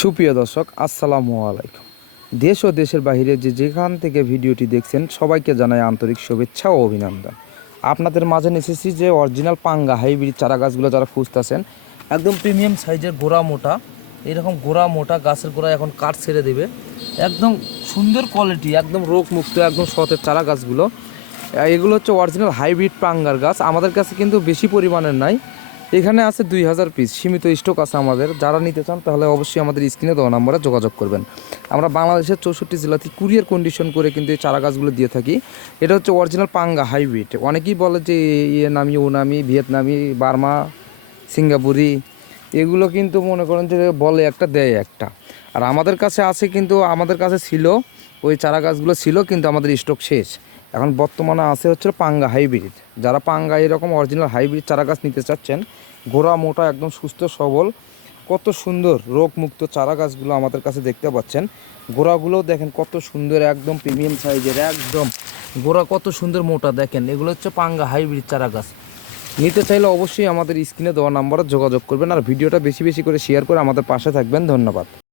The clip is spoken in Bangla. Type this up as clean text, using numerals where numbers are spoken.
সুপ্রিয় দর্শক, আসসালামু আলাইকুম। দেশ ও দেশের বাইরে যেখান থেকে ভিডিওটি দেখছেন সবাইকে জানাই আন্তরিক শুভেচ্ছা ও অভিনন্দন। আপনাদের মাঝে এসেছি যে অরিজিনাল পাঙ্গা হাইব্রিড চারা গাছগুলো যারা খুঁজতেছেন, একদম প্রিমিয়াম সাইজের গোড়া মোটা, এরকম গোড়া মোটা গাছের গোড়া এখন কাঠ ছেড়ে দেবে, একদম সুন্দর কোয়ালিটি, একদম রোগমুক্ত, একদম সতেজ চারা গাছগুলো। এগুলো হচ্ছে অরিজিনাল হাইব্রিড পাঙ্গার গাছ। আমাদের কাছে কিন্তু বেশি পরিমাণের নাই, এখানে আছে 2000 পিস, সীমিত স্টক আছে আমাদের। যারা নিতে চান তাহলে অবশ্যই আমাদের স্ক্রিনে দেওয়া নম্বরে যোগাযোগ করবেন। আমরা বাংলাদেশের 64 জেলাতে কুরিয়ার কন্ডিশন করে কিন্তু এই চারা গাছগুলো দিয়ে থাকি। এটা হচ্ছে অরিজিনাল পাঙ্গা হাইব্রিড। অনেকেই বলে যে ইয়ে নামি ও নামি, ভিয়েতনামি, বার্মা, সিঙ্গাপুরি, এগুলো কিন্তু মনে করেন যে বলে একটা দেয় একটা। আর আমাদের কাছে আছে, কিন্তু আমাদের কাছে ছিল ওই চারা গাছগুলো ছিল, কিন্তু আমাদের স্টক শেষ। এখন বর্তমানে আছে হচ্ছে পাঙ্গা হাইব্রিড। যারা পাঙ্গা এরকম অরিজিনাল হাইব্রিড চারা গাছ নিতে চাচ্ছেন, গোড়া মোটা, একদম সুস্থ সবল, কত সুন্দর রোগমুক্ত চারা গাছগুলো আমাদের কাছে দেখতে পাচ্ছেন। গোড়াগুলোও দেখেন কত সুন্দর, একদম প্রিমিয়াম সাইজের, একদম গোড়া কত সুন্দর মোটা। দেখেন এগুলো হচ্ছে পাঙ্গা হাইব্রিড চারা গাছ। নিতে চাইলে অবশ্যই আমাদের স্ক্রিনে দেওয়া নাম্বারে যোগাযোগ করবেন। আর ভিডিওটা বেশি বেশি করে শেয়ার করে আমাদের পাশে থাকবেন। ধন্যবাদ।